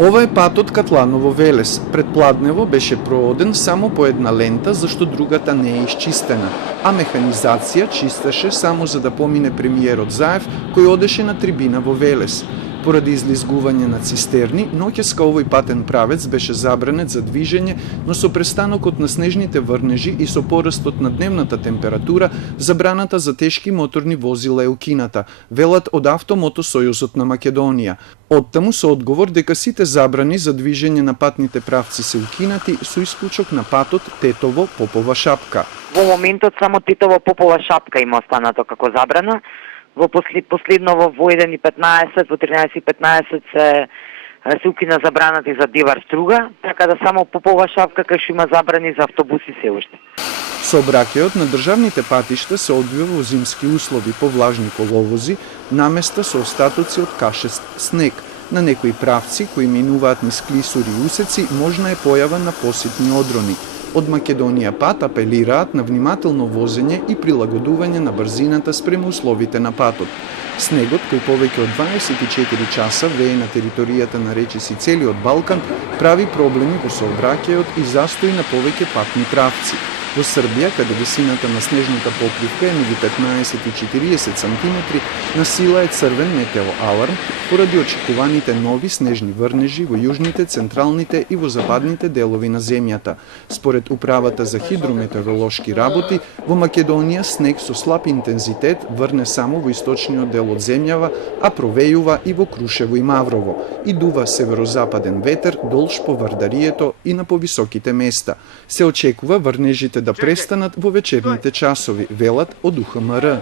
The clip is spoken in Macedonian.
Ова е патот Катланово-Велес. Пред Пладнево беше прооден само по една лента, зашто другата не е изчистена, а механизација чистеше само за да помине премиерот Заев, кој одеше на трибина во Велес. Поради излизгување на цистерни, ноќеска овој патен правец беше забранет за движење, но со престанокот на снежните врнежи и со порастот на дневната температура, забраната за тешки моторни возила е укината, велат од Автомотосојузот на Македонија. Оттаму со одговор дека сите забрани за движење на патните правци се укинати со исклучок на патот Тетово-Попова шапка. Во моментот само Тетово-Попова шапка има останато како забрана. Во последно во 1:15, во 13:15 се укина забраната и за Девар Струга, така да само Попова шапка кај што има забрани за автобуси се уште. Сообраќајот на државните патишта се одвива во зимски услови по влажни коловози, наместа со остатоци од кашест снег. На некои правци кои минуваат низ клисури и усеци можна е појава на поситни одрони. Од Македонија пат апелираат на внимателно возење и прилагодување на брзината спрема условите на патот. Снегот, кој повеќе од 24 часа вее на територијата на речиси целиот Балкан, прави проблеми во сообраќајот и застои на повеќе патни правци. Во Србија, каде висината на снежната покривка е меѓу 15 и 40 сантиметри, на сила е црвен метеоаларм поради очекуваните нови снежни врнежи во јужните, централните и во западните делови на земјата. Според Управата за хидрометеоролошки работи, во Македонија снег со слаб интензитет врне само во источниот дел од земјава, а провејува и во Крушево и Маврово. И дува северозападен ветер долж по Вардарието и на повисоките места. Се очекува врнежите да престанат во вечерните часови, велат од УХМР.